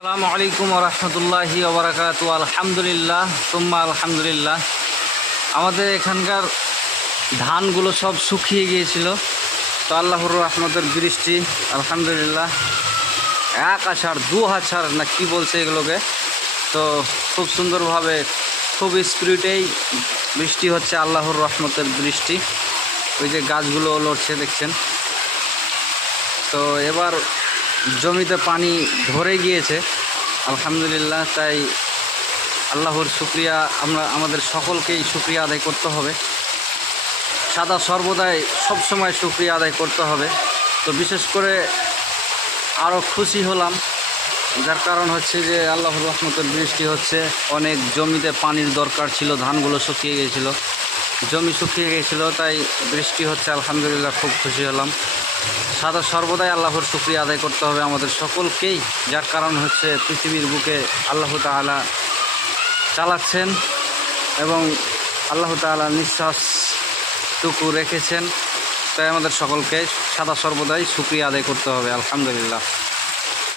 আসসালামু আলাইকুম রহমতুল্লাহি ওবরাকাতু। আলহামদুলিল্লাহ তুম্মা আলহামদুলিল্লাহ। আমাদের এখানকার ধানগুলো সব শুকিয়ে গিয়েছিল, তো আল্লাহর রহমতের বৃষ্টি আলহামদুলিল্লাহ এক আষাঢ় দু আষাঢ় না কি বলছে এগুলোকে, তো খুব সুন্দরভাবে খুব স্পিরিটেই বৃষ্টি হচ্ছে, আল্লাহর রহমতের বৃষ্টি। ওই যে গাছগুলো লড়ছে দেখছেন। তো এবার জমিতে পানি ধরে গিয়েছে আলহামদুলিল্লাহ, তাই আল্লাহর শুকরিয়া আমাদের সকলকেই শুকরিয়া আদায় করতে হবে। সর্বদাই সবসময় শুকরিয়া আদায় করতে হবে। তো বিশেষ করে আরও খুশি হলাম, যার কারণ হচ্ছে যে আল্লাহর রহমতের বৃষ্টি হচ্ছে। অনেক জমিতে পানির দরকার ছিল, ধানগুলো শুকিয়ে গিয়েছিল, জমি শুকিয়ে গিয়েছিল, তাই বৃষ্টি হচ্ছে আলহামদুলিল্লাহ, খুব খুশি হলাম। সর্বদাই আল্লাহর শুকরিয়া আদায় করতে হবে আমাদের সকলকেই, যার কারণ হচ্ছে পৃথিবীর বুকে আল্লাহ তাআলা চালাচ্ছেন এবং আল্লাহ তাআলা নিঃশ্বাসটুকু রেখেছেন, তাই আমাদের সকলকে সর্বদাই শুকরিয়া আদায় করতে হবে আলহামদুলিল্লাহ।